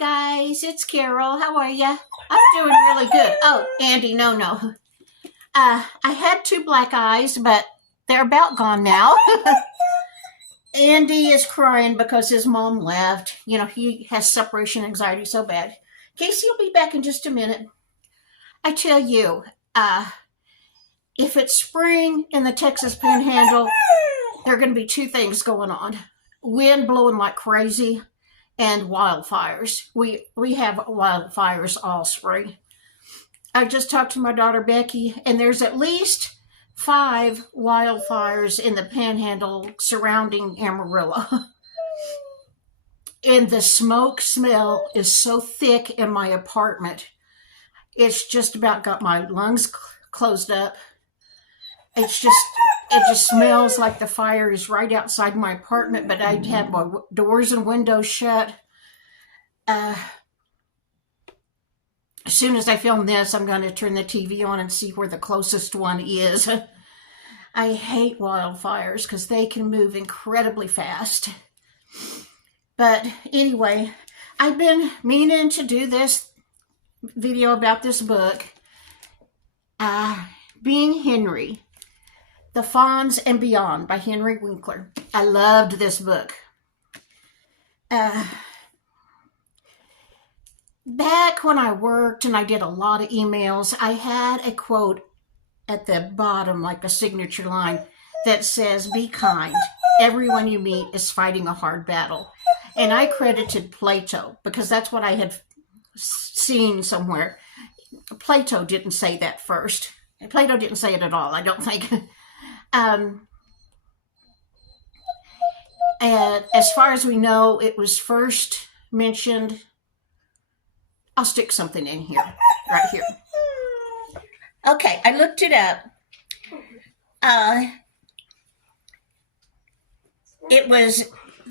guys, it's Carol. How are ya? I'm doing really good. Oh, Andy, no. I had two black eyes, but they're about gone now. Andy is crying because his mom left. You know, he has separation anxiety so bad. Casey will be back in just a minute. I tell you, if it's spring in the Texas Panhandle, there are going to be two things going on. Wind blowing like crazy and wildfires. We have wildfires all spring. I just talked to my daughter Becky, and there's at least 5 wildfires in the Panhandle surrounding Amarillo. And the smoke smell is so thick in my apartment. It's just about got my lungs closed up. It just smells like the fire is right outside my apartment, but I have my doors and windows shut. As soon as I film this, I'm going to turn the TV on and see where the closest one is. I hate wildfires because they can move incredibly fast. But anyway, I've been meaning to do this video about this book, Being Henry, The Fawns and Beyond by Henry Winkler. I loved this book. Back when I worked and I did a lot of emails, I had a quote at the bottom, like a signature line, that says, "Be kind. Everyone you meet is fighting a hard battle." And I credited Plato because that's what I had seen somewhere. Plato didn't say that first. Plato didn't say it at all, I don't think. And as far as we know, it was first mentioned. I'll stick something in here, right here. Okay, I looked it up.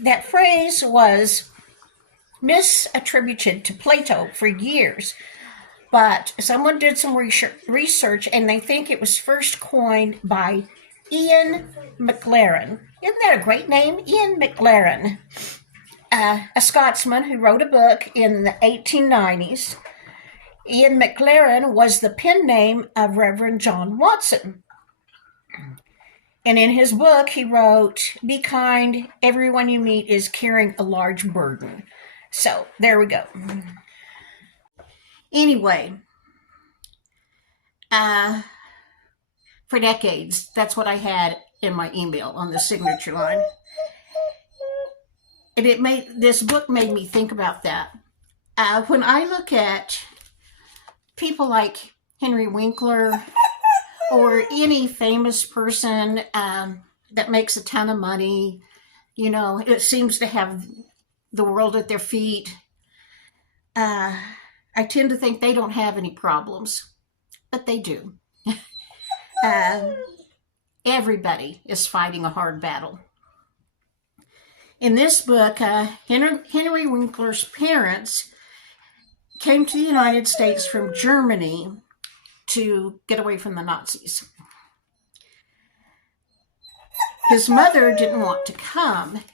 That phrase was misattributed to Plato for years, but someone did some research and they think it was first coined by Ian McLaren. Isn't that a great name? Ian McLaren. A Scotsman who wrote a book in the 1890s. Ian McLaren was the pen name of Reverend John Watson. And in his book, he wrote, "Be kind, everyone you meet is carrying a large burden." So, there we go. Anyway, for decades, that's what I had in my email on the signature line. And this book made me think about that. When I look at people like Henry Winkler or any famous person that makes a ton of money, you know, it seems to have the world at their feet. I tend to think they don't have any problems, but they do. Everybody is fighting a hard battle. In this book, Henry Winkler's parents came to the United States from Germany to get away from the Nazis. His mother didn't want to come,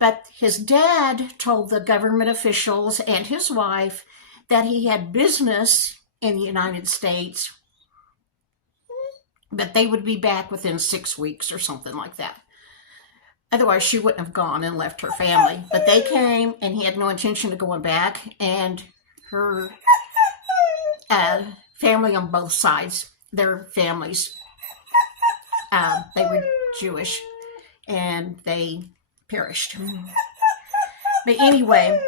but his dad told the government officials and his wife that he had business in the United States, but they would be back within 6 weeks or something like that. Otherwise, she wouldn't have gone and left her family. But they came, and he had no intention of going back. And her family on both sides, their families, they were Jewish, and they perished. But anyway,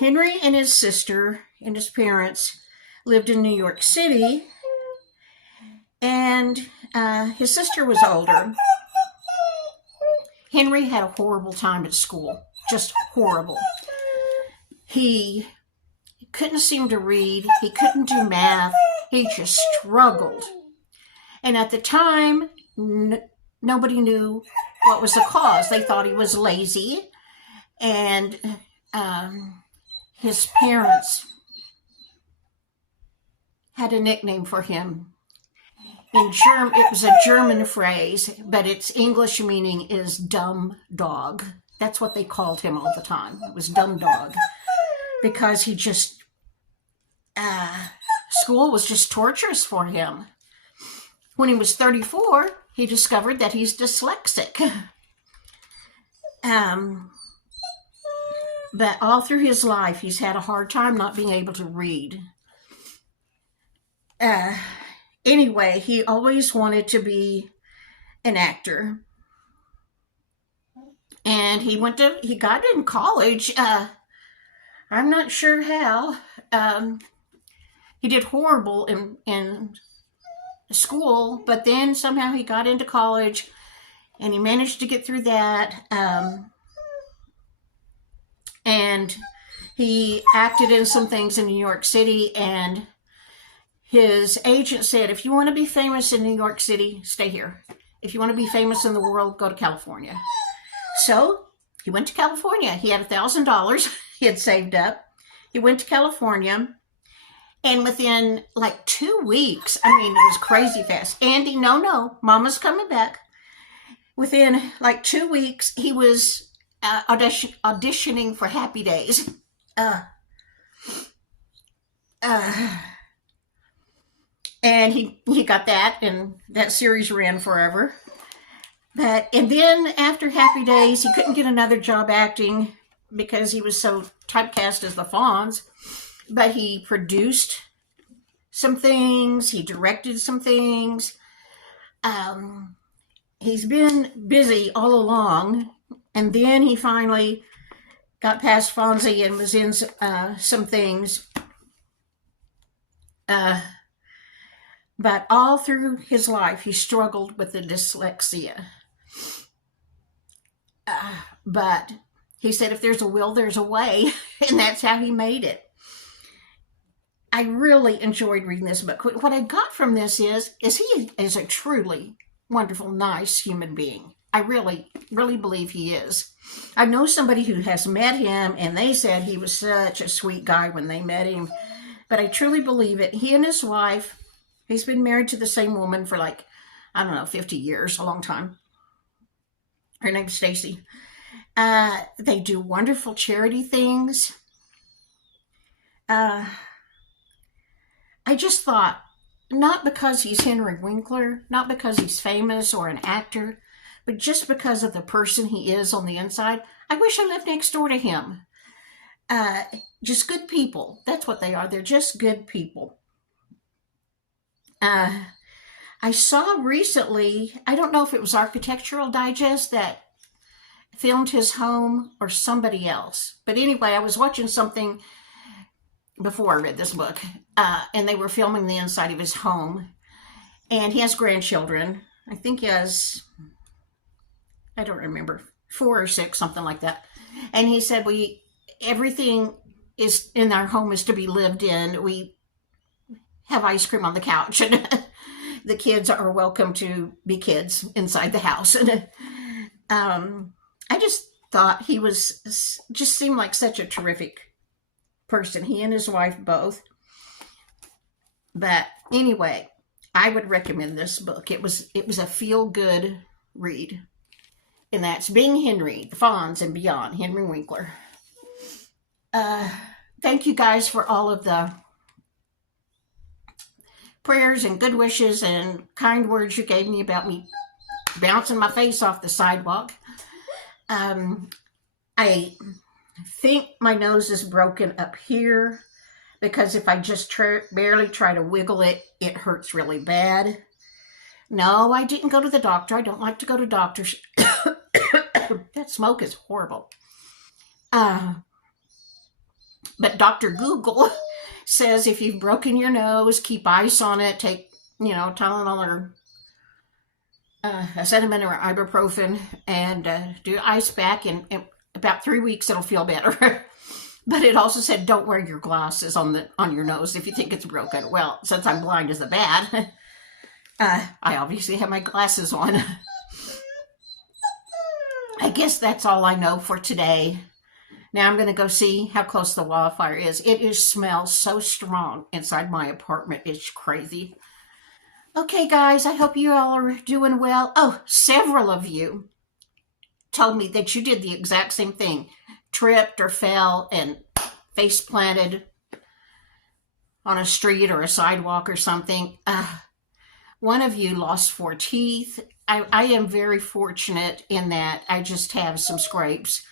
Henry and his sister and his parents lived in New York City, and his sister was older. Henry had a horrible time at school, just horrible. He couldn't seem to read. He couldn't do math. He just struggled. And at the time, nobody knew what was the cause. They thought he was lazy. And his parents had a nickname for him. It was a German phrase, but its English meaning is dumb dog. That's what they called him all the time. It was dumb dog. because he just, school was just torturous for him. When he was 34, he discovered that he's dyslexic. But all through his life, he's had a hard time not being able to read. Anyway, he always wanted to be an actor. And he got in college. I'm not sure how. He did horrible in school, but then somehow he got into college and he managed to get through that. And he acted in some things in New York City, and his agent said, if you want to be famous in New York City, stay here. If you want to be famous in the world, go to California. So he went to California. He had $1,000 he had saved up. He went to California, and within like 2 weeks, I mean, it was crazy fast. Andy, no, Mama's coming back. Within like 2 weeks, he was auditioning for Happy Days. And he got that, and that series ran forever. And then after Happy Days, he couldn't get another job acting because he was so typecast as the Fonz. But he produced some things, he directed some things. He's been busy all along. And then he finally got past Fonzie and was in some things. But all through his life, he struggled with the dyslexia. But he said, if there's a will, there's a way. And that's how he made it. I really enjoyed reading this book. What I got from this is he is a truly wonderful, nice human being. I really, really believe he is. I know somebody who has met him, and they said he was such a sweet guy when they met him. But I truly believe it. He and his wife, he's been married to the same woman for 50 years, a long time. Her name's Stacy. They do wonderful charity things. I just thought, not because he's Henry Winkler, not because he's famous or an actor, but just because of the person he is on the inside. I wish I lived next door to him. Just good people. That's what they are. They're just good people. I saw recently, I don't know if it was Architectural Digest that filmed his home or somebody else. But anyway, I was watching something before I read this book, and they were filming the inside of his home. And he has grandchildren. I think he has, I don't remember, 4 or 6, something like that. And he said, everything is in our home is to be lived in. We have ice cream on the couch, and the kids are welcome to be kids inside the house. And I just thought he just seemed like such a terrific person. He and his wife both. But anyway, I would recommend this book. It was a feel-good read. And that's Being Henry, the Fonz and Beyond, Henry Winkler. Thank you guys for all of the prayers and good wishes and kind words you gave me about me bouncing my face off the sidewalk. I think my nose is broken up here because if I just barely try to wiggle it, it hurts really bad. No, I didn't go to the doctor. I don't like to go to doctors. That smoke is horrible. But Dr. Google says if you've broken your nose, keep ice on it, take, Tylenol or acetamin or ibuprofen, and do ice back. In about 3 weeks, it'll feel better. But it also said don't wear your glasses on your nose if you think it's broken. Well, since I'm blind as a bat, I obviously have my glasses on. I guess that's all I know for today. Now I'm going to go see how close the wildfire is. It smells so strong inside my apartment. It's crazy. Okay, guys, I hope you all are doing well. Oh, several of you told me that you did the exact same thing. Tripped or fell and face planted on a street or a sidewalk or something. One of you lost 4 teeth. I am very fortunate in that I just have some scrapes.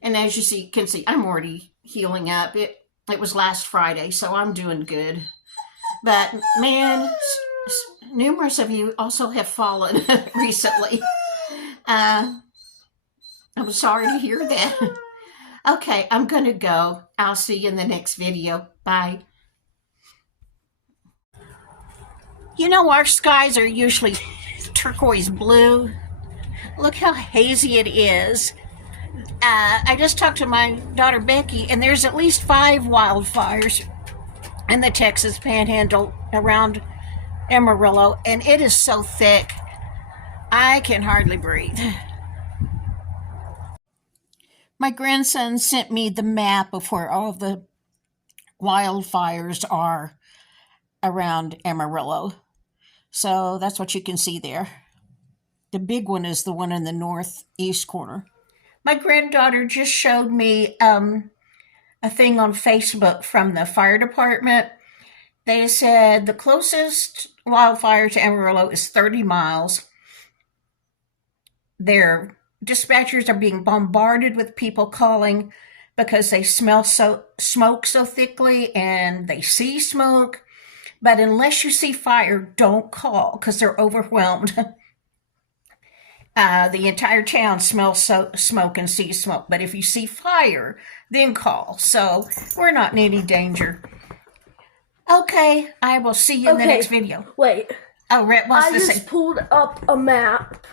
And as you can see, I'm already healing up. It was last Friday, so I'm doing good. But man, numerous of you also have fallen recently. I'm sorry to hear that. Okay, I'm going to go. I'll see you in the next video. Bye. You know, our skies are usually turquoise blue. Look how hazy it is. I just talked to my daughter Becky, and there's at least 5 wildfires in the Texas Panhandle around Amarillo, and it is so thick I can hardly breathe. My grandson sent me the map of where all the wildfires are around Amarillo. So that's what you can see there. The big one is the one in the northeast corner. My granddaughter just showed me a thing on Facebook from the fire department. They said the closest wildfire to Amarillo is 30 miles. Their dispatchers are being bombarded with people calling because they smell smoke so thickly and they see smoke. But unless you see fire, don't call because they're overwhelmed. The entire town smells smoke and sees smoke. But if you see fire, then call. So we're not in any danger. Okay, I will see you in the next video. Wait. Oh, Rhett wants to say. I just pulled up a map.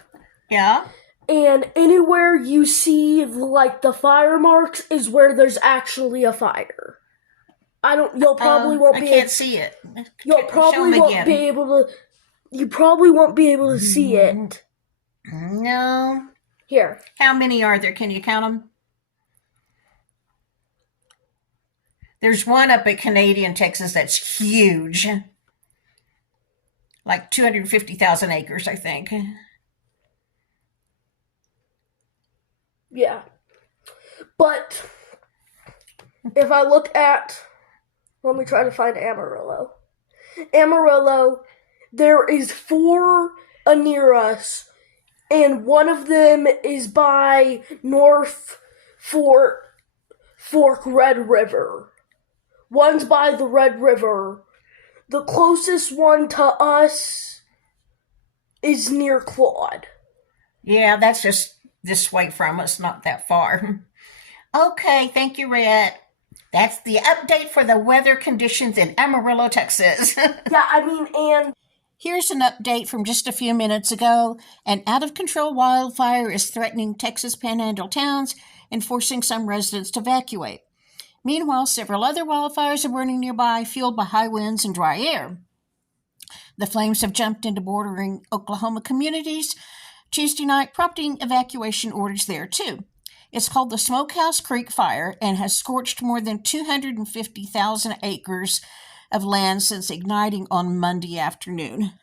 Yeah? And anywhere you see, like, the fire marks is where there's actually a fire. You'll probably won't be. I can't see it. You'll probably won't be able to. You probably won't be able to see it. No. Here. How many are there? Can you count them? There's one up at Canadian, Texas that's huge. Like 250,000 acres, I think. Yeah. But if I look at, let me try to find Amarillo. Amarillo, there is 4 near us, and one of them is by North Fork Red River. One's by the Red River. The closest one to us is near Claude. Yeah, that's just this way from us, not that far. Okay, thank you, Rhett. That's the update for the weather conditions in Amarillo, Texas. And here's an update from just a few minutes ago. An out-of-control wildfire is threatening Texas Panhandle towns and forcing some residents to evacuate. Meanwhile, several other wildfires are burning nearby, fueled by high winds and dry air. The flames have jumped into bordering Oklahoma communities Tuesday night, prompting evacuation orders there, too. It's called the Smokehouse Creek Fire and has scorched more than 250,000 acres of land since igniting on Monday afternoon.